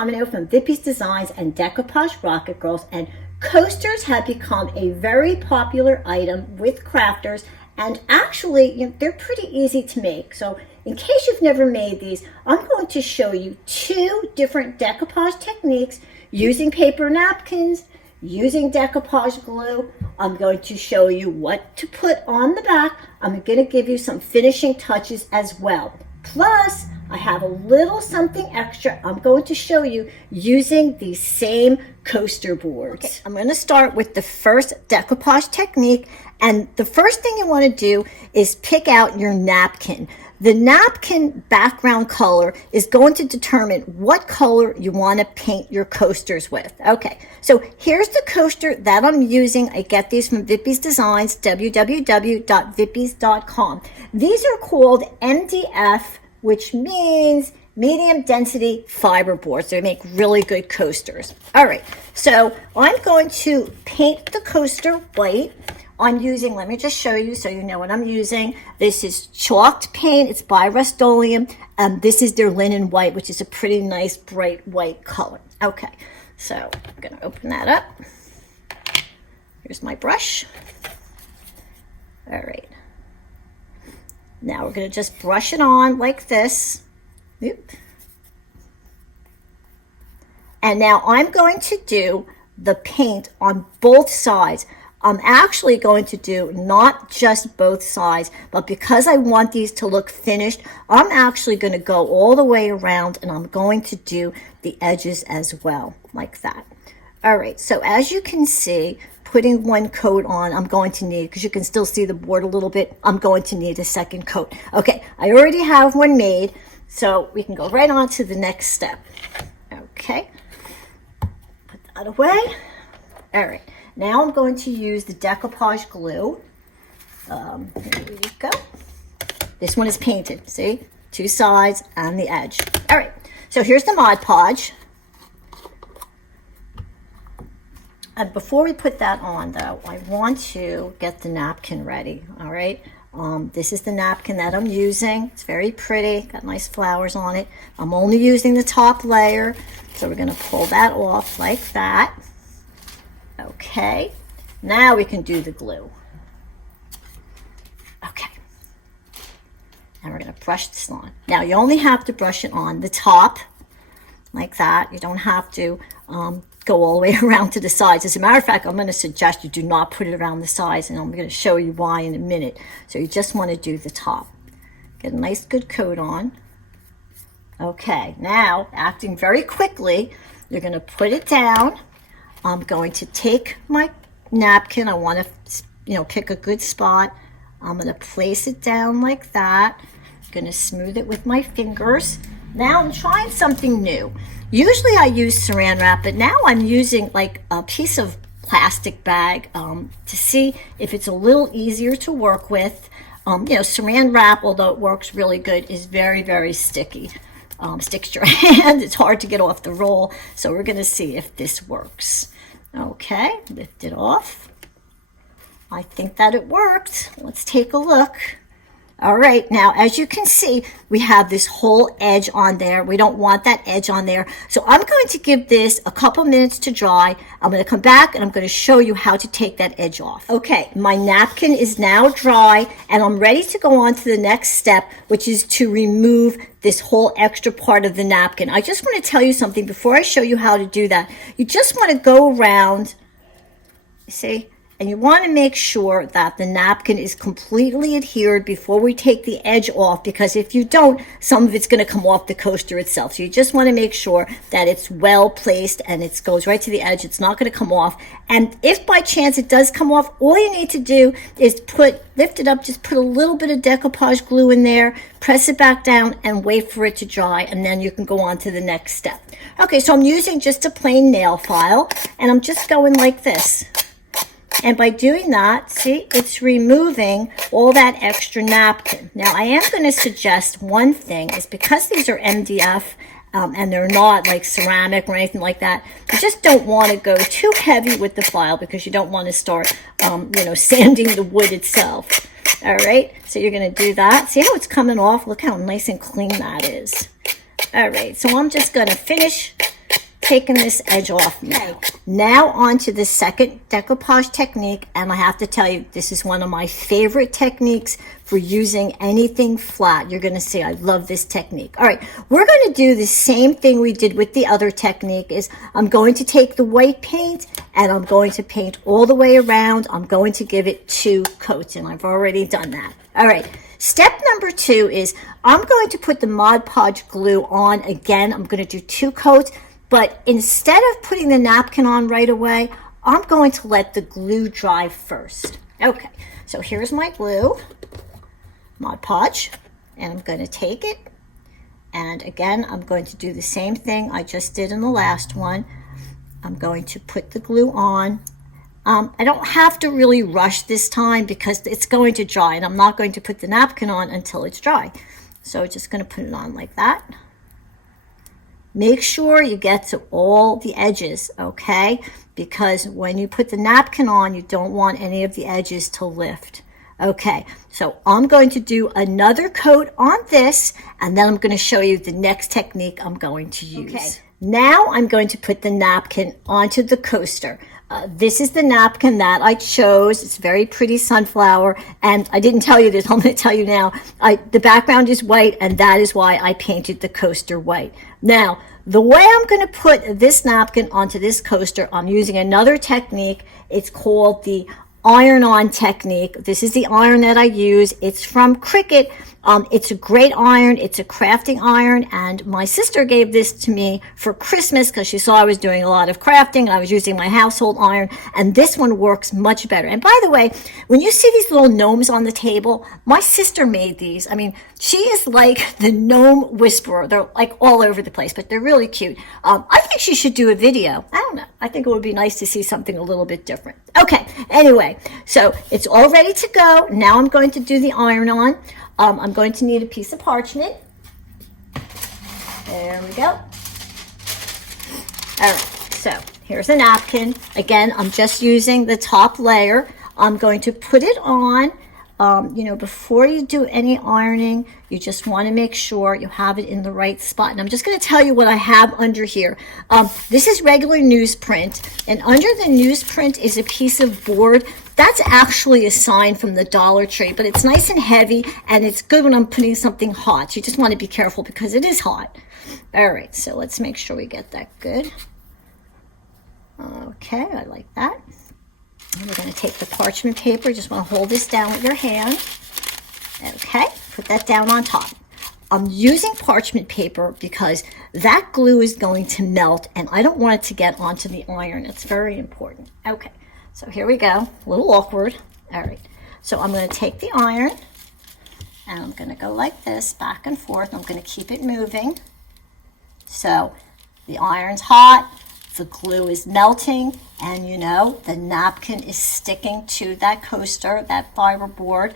Domino from Vippy's Designs and Decoupage Rocket Girls, and coasters have become a very popular item with crafters, and actually they're pretty easy to make. So in case you've never made these, I'm going to show you 2 different decoupage techniques using paper napkins, using decoupage glue. I'm going to show you what to put on the back. I'm going to give you some finishing touches as well. Plus, I have a little something extra I'm going to show you using these same coaster boards. Okay, I'm going to start with the first decoupage technique, and the first thing you want to do is pick out your napkin. The napkin background color is going to determine what color you want to paint your coasters with. Okay, so here's the coaster that I'm using. I get these from Vippy's Designs, www.vippys.com. These are called MDF, which means medium density fiber boards. They make really good coasters. All right, so I'm going to paint the coaster white. I'm using, let me just show you so you know what I'm using. This is chalked paint. It's by Rust-Oleum. This is their linen white, which is a pretty nice bright white color. Okay, so I'm going to open that up. Here's my brush. All right. Now we're going to just brush it on like this. Oop. And now I'm going to do the paint on both sides. I'm actually going to do not just both sides, but because I want these to look finished, I'm actually going to go all the way around, and I'm going to do the edges as well, like that. All right, so as you can see, putting one coat on, I'm going to need, because you can still see the board a little bit, I'm going to need a second coat. Okay, I already have one made, so we can go right on to the next step. Okay, put that away. All right. Now I'm going to use the decoupage glue. Here we go. This one is painted, see? 2 sides and the edge. All right, so here's the Mod Podge. And before we put that on, though, I want to get the napkin ready, all right? This is the napkin that I'm using. It's very pretty, got nice flowers on it. I'm only using the top layer, so we're gonna pull that off like that. Okay, now we can do the glue. Okay, and we're going to brush this on. Now you only have to brush it on the top like that. You don't have to go all the way around to the sides. As a matter of fact, I'm going to suggest you do not put it around the sides, and I'm going to show you why in a minute. So you just want to do the top. Get a nice good coat on. Okay, now acting very quickly, you're going to put it down. I'm going to take my napkin. I want to, pick a good spot. I'm going to place it down like that. I'm going to smooth it with my fingers. Now I'm trying something new. Usually I use saran wrap, but now I'm using like a piece of plastic bag to see if it's a little easier to work with. Saran wrap, although it works really good, is very, very sticky. Sticks to your hand. It's hard to get off the roll. So we're going to see if this works. Okay, lift it off. I think that it worked. Let's take a look. All right, now as you can see, we have this whole edge on there. We don't want that edge on there. So I'm going to give this a couple minutes to dry. I'm going to come back and I'm going to show you how to take that edge off. Okay, my napkin is now dry and I'm ready to go on to the next step, which is to remove this whole extra part of the napkin. I just want to tell you something before I show you how to do that. You just want to go around, you see? And you want to make sure that the napkin is completely adhered before we take the edge off, because if you don't, some of it's going to come off the coaster itself. So you just want to make sure that it's well placed and it goes right to the edge. It's not going to come off. And if by chance it does come off, all you need to do is lift it up, just put a little bit of decoupage glue in there, press it back down and wait for it to dry, and then you can go on to the next step. Okay, so I'm using just a plain nail file and I'm just going like this. And by doing that, see, it's removing all that extra napkin. Now, I am going to suggest one thing is because these are MDF and they're not like ceramic or anything like that, you just don't want to go too heavy with the file because you don't want to start, sanding the wood itself. All right, so you're going to do that. See how it's coming off? Look how nice and clean that is. All right, so I'm just going to finish taking this edge off now. Now on to the second decoupage technique, and I have to tell you, this is one of my favorite techniques for using anything flat. You're going to see I love this technique. All right, we're going to do the same thing we did with the other technique. Is I'm going to take the white paint and I'm going to paint all the way around. I'm going to give it 2 coats, and I've already done that. All right. Step number 2 is I'm going to put the Mod Podge glue on again. I'm going to do 2 coats, but instead of putting the napkin on right away, I'm going to let the glue dry first. Okay, so here's my glue, Mod Podge, and I'm going to take it. And again, I'm going to do the same thing I just did in the last one. I'm going to put the glue on. I don't have to really rush this time because it's going to dry, and I'm not going to put the napkin on until it's dry. So just going to put it on like that. Make sure you get to all the edges, okay? Because when you put the napkin on, you don't want any of the edges to lift. Okay, so I'm going to do another coat on this, and then I'm going to show you the next technique I'm going to use. Okay. Now I'm going to put the napkin onto the coaster. This is the napkin that I chose. It's very pretty sunflower, and I didn't tell you this. I'm going to tell you now. The background is white, and that is why I painted the coaster white. Now, the way I'm going to put this napkin onto this coaster, I'm using another technique. It's called the iron-on technique. This is the iron that I use. It's from Cricut. It's a great iron. It's a crafting iron, and my sister gave this to me for Christmas because she saw I was doing a lot of crafting. I was using my household iron, and this one works much better. And by the way, when you see these little gnomes on the table, my sister made these. I mean, she is like the gnome whisperer. They're like all over the place, but they're really cute. I think she should do a video. I don't know. I think it would be nice to see something a little bit different. Okay, anyway, so it's all ready to go. Now I'm going to do the iron on. I'm going to need a piece of parchment. There we go. All right, so here's a napkin. Again, I'm just using the top layer. I'm going to put it on. Before you do any ironing, you just want to make sure you have it in the right spot. And I'm just going to tell you what I have under here. This is regular newsprint, and under the newsprint is a piece of board. That's actually a sign from the Dollar Tree, but it's nice and heavy, and it's good when I'm putting something hot. So you just want to be careful because it is hot. All right, so let's make sure we get that good. Okay, I like that. And we're going to take the parchment paper. Just want to hold this down with your hand. Okay, put that down on top. I'm using parchment paper because that glue is going to melt, and I don't want it to get onto the iron. It's very important. Okay, so here we go. A little awkward. All right, so I'm going to take the iron, and I'm going to go like this, back and forth. I'm going to keep it moving. So the iron's hot. The glue is melting, and the napkin is sticking to that coaster, that fiber board,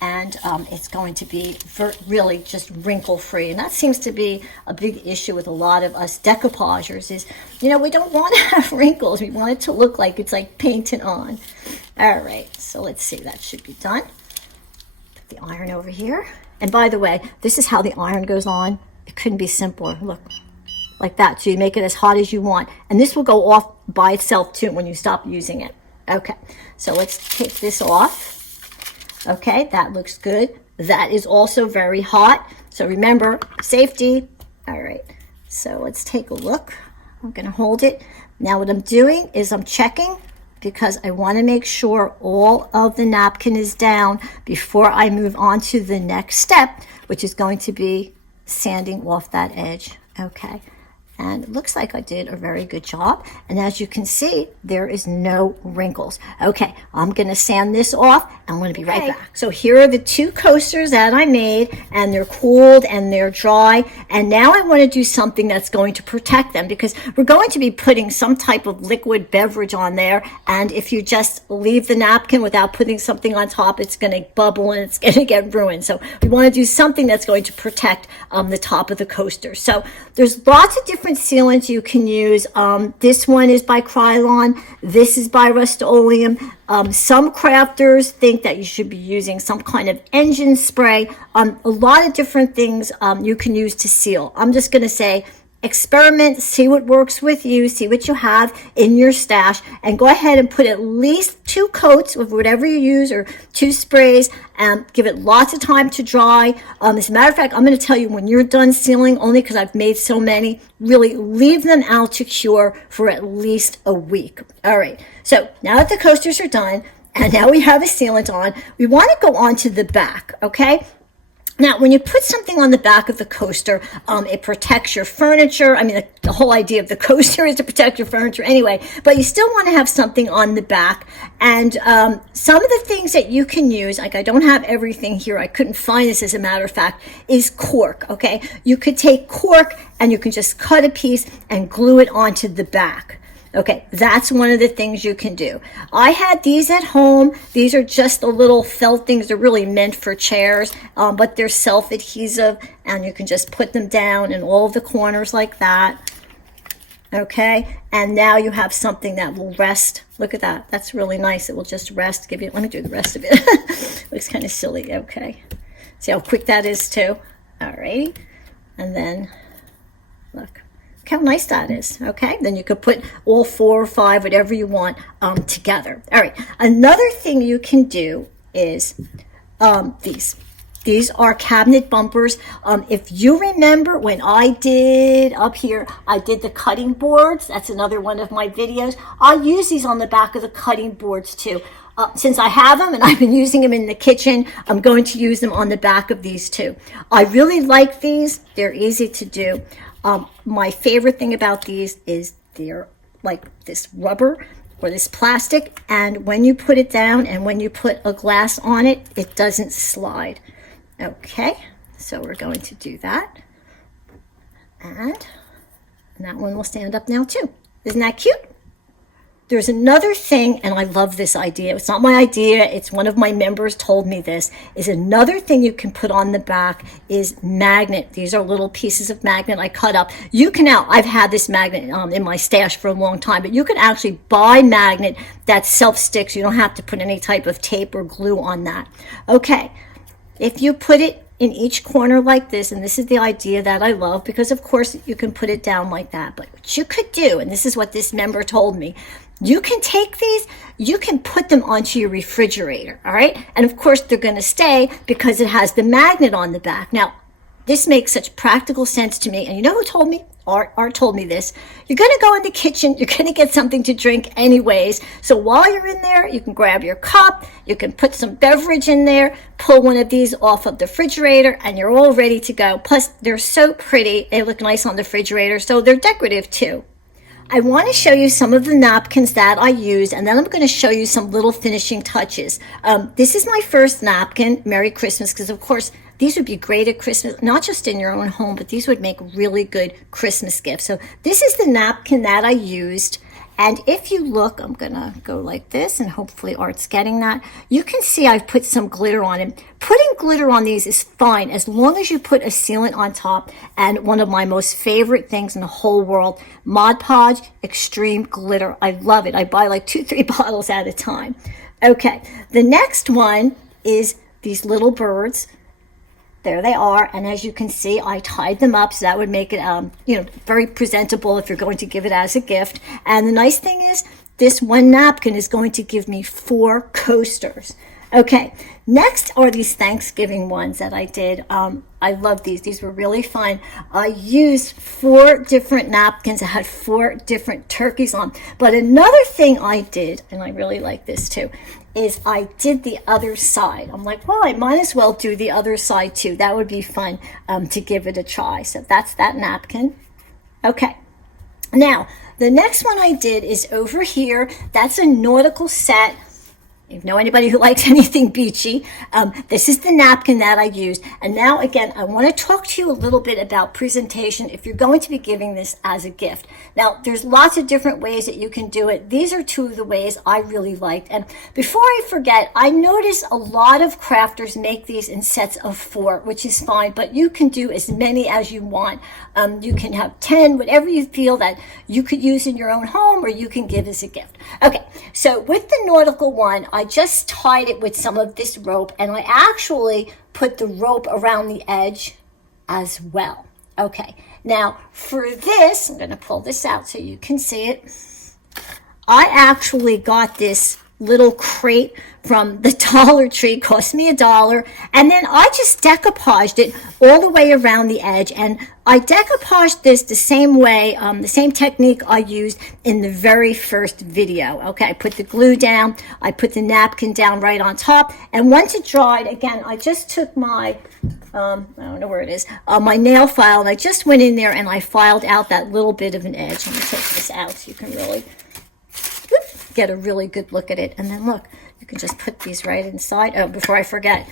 and it's going to be really just wrinkle free. And that seems to be a big issue with a lot of us decoupagers is, we don't want to have wrinkles. We want it to look like it's like painted on. All right, so let's see, that should be done. Put the iron over here. And by the way, this is how the iron goes on. It couldn't be simpler. Look. Like that, so you make it as hot as you want, and this will go off by itself too when you stop using it. Okay, so let's take this off. Okay, that looks good. That is also very hot, so remember, safety. All right, so let's take a look. I'm going to hold it. Now what I'm doing is I'm checking because I want to make sure all of the napkin is down before I move on to the next step, which is going to be sanding off that edge. Okay. And it looks like I did a very good job. And as you can see, there is no wrinkles. Okay, I'm going to sand this off. I'm going to be right back. So here are the 2 coasters that I made, and they're cooled and they're dry. And now I want to do something that's going to protect them because we're going to be putting some type of liquid beverage on there. And if you just leave the napkin without putting something on top, it's going to bubble and it's going to get ruined. So we want to do something that's going to protect the top of the coaster. So there's lots of different sealants you can use. This one is by Krylon. This is by Rust-Oleum. Some crafters think that you should be using some kind of engine spray. A lot of different things you can use to seal. I'm just going to say experiment, see what works with you, see what you have in your stash, and go ahead and put at least 2 coats of whatever you use or 2 sprays, and give it lots of time to dry. As a matter of fact, I'm going to tell you when you're done sealing, only because I've made so many, really leave them out to cure for at least a week. All right, so now that the coasters are done, and now we have a sealant on, we want to go on to the back, okay? Now, when you put something on the back of the coaster, it protects your furniture. I mean, the whole idea of the coaster is to protect your furniture anyway, but you still want to have something on the back. And some of the things that you can use, like I don't have everything here, I couldn't find this as a matter of fact, is cork, okay? You could take cork and you can just cut a piece and glue it onto the back. Okay, that's one of the things you can do. I had these at home. These are just the little felt things. They're really meant for chairs, but they're self-adhesive, and you can just put them down in all the corners like that. Okay, and now you have something that will rest. Look at that. That's really nice. It will just rest. Give you. Let me do the rest of it. Looks kind of silly. Okay, see how quick that is too. All right, and then look. Look how nice that is. Okay, then you could put all 4 or 5, whatever you want, together. All right, another thing you can do is these. These are cabinet bumpers. If you remember when I did up here, I did the cutting boards. That's another one of my videos. I use these on the back of the cutting boards too. Since I have them and I've been using them in the kitchen, I'm going to use them on the back of these too. I really like these. They're easy to do. My favorite thing about these is they're like this rubber or this plastic, and when you put it down and when you put a glass on it, it doesn't slide. Okay, so we're going to do that. And that one will stand up now too. Isn't that cute? There's another thing, and I love this idea. It's not my idea. It's one of my members told me this, is another thing you can put on the back is magnet. These are little pieces of magnet I cut up. You can now, I've had this magnet in my stash for a long time, but you can actually buy magnet that self-sticks. You don't have to put any type of tape or glue on that. Okay, if you put it in each corner like this, and this is the idea that I love, because of course you can put it down like that, but what you could do, and this is what this member told me, you can take these, you can put them onto your refrigerator, all right? And of course they're going to stay because it has the magnet on the back. Now, this makes such practical sense to me, and you know who told me? Art told me this. You're going to go in the kitchen, you're going to get something to drink anyways, so while you're in there, you can grab your cup, you can put some beverage in there, pull one of these off of the refrigerator, and you're all ready to go. Plus, they're so pretty, they look nice on the refrigerator, so they're decorative too. I want to show you some of the napkins that I use, and then I'm going to show you some little finishing touches. This is my first napkin, Merry Christmas, because of course these would be great at Christmas, not just in your own home, but these would make really good Christmas gifts. So this is the napkin that I used. And if you look, I'm going to go like this, and hopefully Art's getting that. You can see I've put some glitter on it. Putting glitter on these is fine as long as you put a sealant on top. And one of my most favorite things in the whole world, Mod Podge Extreme Glitter. I love it. I buy like 2-3 bottles at a time. Okay, the next one is these little birds. There they are, and as you can see, I tied them up, so that would make it, very presentable if you're going to give it as a gift. And the nice thing is, this one napkin is going to give me 4 coasters. Okay, next are these Thanksgiving ones that I did. I love these. These were really fun. I used 4 different napkins that had 4 different turkeys on. But another thing I did, and I really like this too, is I did the other side. I'm like, well, I might as well do the other side too. That would be fun to give it a try. So that's that napkin. Okay. Now, the next one I did is over here. That's a nautical set. If you know anybody who likes anything beachy, this is the napkin that I used. And now, again, I want to talk to you a little bit about presentation if you're going to be giving this as a gift. Now, there's lots of different ways that you can do it. These are 2 of the ways I really liked. And before I forget, I noticed a lot of crafters make these in sets of 4, which is fine, but you can do as many as you want. You can have 10, whatever you feel that you could use in your own home or you can give as a gift. Okay, so with the nautical one, I just tied it with some of this rope, and I actually put the rope around the edge as well. Okay, Now, for this, I'm going to pull this out so you can see it. I actually got this little crate from the Dollar Tree. It cost me $1, and then I just decoupaged it all the way around the edge, and I decoupaged this the same way, the same technique I used in the very first video. Okay, I put the glue down, I put the napkin down right on top, and once it dried, again, I just took my I don't know where it is, my nail file, and I just went in there and I filed out that little bit of an edge. Let me take this out so you can really get a really good look at it. And then look, you can just put these right inside. Oh, before I forget,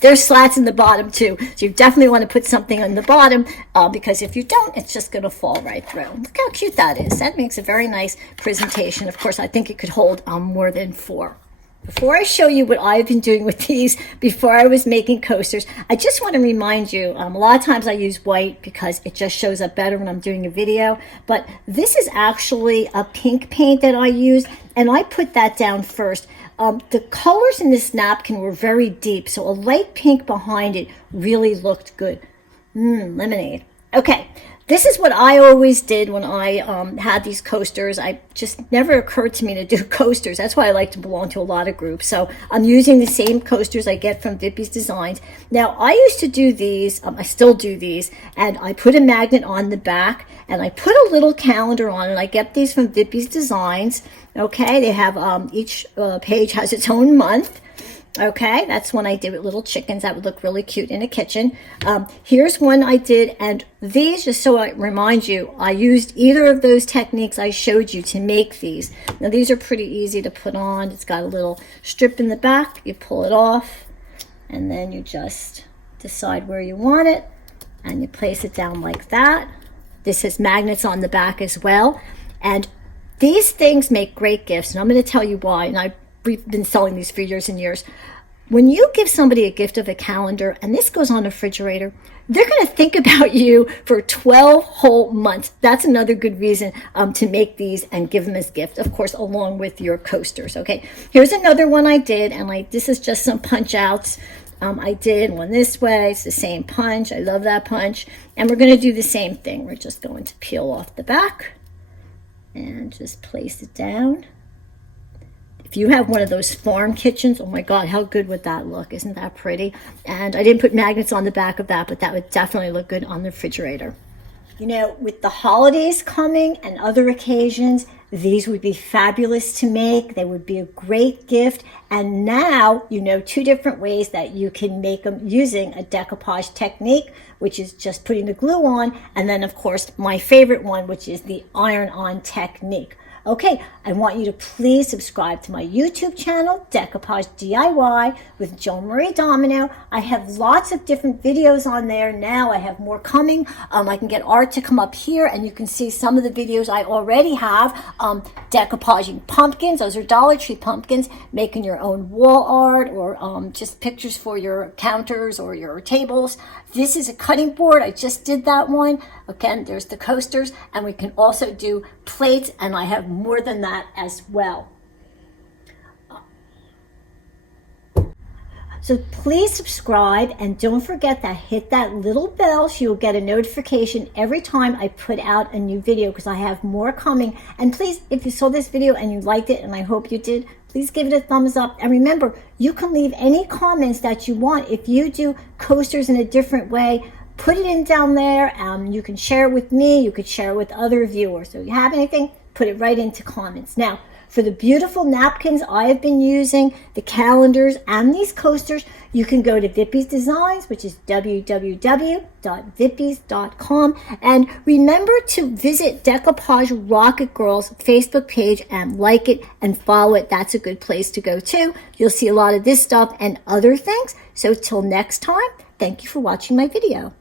there's slats in the bottom too, so you definitely want to put something on the bottom, because if you don't, it's just going to fall right through. Look how cute that is. That makes a very nice presentation. Of course, I think it could hold more than 4. Before I show you what I've been doing with these before I was making coasters, I just want to remind you, a lot of times I use white because it just shows up better when I'm doing a video, but this is actually a pink paint that I used, and I put that down first. The colors in this napkin were very deep, so a light pink behind it really looked good. Lemonade. Okay. This is what I always did when I had these coasters. I just never occurred to me to do coasters. That's why I like to belong to a lot of groups. So I'm using the same coasters I get from Vippy's Designs. Now, I used to do these, I still do these, and I put a magnet on the back, and I put a little calendar on it. I get these from Vippy's Designs. Okay, they have, each page has its own month. Okay, that's one I did with little chickens. That would look really cute in a kitchen. Here's one I did, and these, just so I remind you, I used either of those techniques I showed you to make these. Now, these are pretty easy to put on. It's got a little strip in the back. You pull it off, and then you just decide where you want it, and you place it down like that. This has magnets on the back as well, and these things make great gifts, and I'm going to tell you why, and we've been selling these for years and years. When you give somebody a gift of a calendar, and this goes on the refrigerator, they're going to think about you for 12 whole months. That's another good reason to make these and give them as gift, of course, along with your coasters. Okay, here's another one I did, and this is just some punch outs. I did one this way. It's the same punch. I love that punch. And we're going to do the same thing. We're just going to peel off the back and just place it down. If you have one of those farm kitchens, oh my God, how good would that look? Isn't that pretty? And I didn't put magnets on the back of that, but that would definitely look good on the refrigerator. You know, with the holidays coming and other occasions, these would be fabulous to make. They would be a great gift. And now you know 2 different ways that you can make them using a decoupage technique, which is just putting the glue on. And then, of course, my favorite one, which is the iron-on technique. Okay, I want you to please subscribe to my YouTube channel, Decoupage D.I.Y. with Joan-Marie Domino. I have lots of different videos on there now. I have more coming. I can get art to come up here, and you can see some of the videos I already have. Decoupaging pumpkins. Those are Dollar Tree pumpkins. Making your own wall art, or just pictures for your counters or your tables. This is a cutting board. I just did that one. Again, there's the coasters, and we can also do plates, and I have more than that as well. So please subscribe, and don't forget to hit that little bell so you'll get a notification every time I put out a new video, because I have more coming. And please, if you saw this video and you liked it, and I hope you did, please give it a thumbs up. And remember, you can leave any comments that you want. If you do coasters in a different way, put it in down there. You can share it with me. You could share it with other viewers. So if you have anything, put it right into comments. Now, for the beautiful napkins I have been using, the calendars, and these coasters, you can go to Vippy's Designs, which is www.vippys.com. And remember to visit Decoupage Rocket Girls Facebook page and like it and follow it. That's a good place to go too. You'll see a lot of this stuff and other things. So till next time, thank you for watching my video.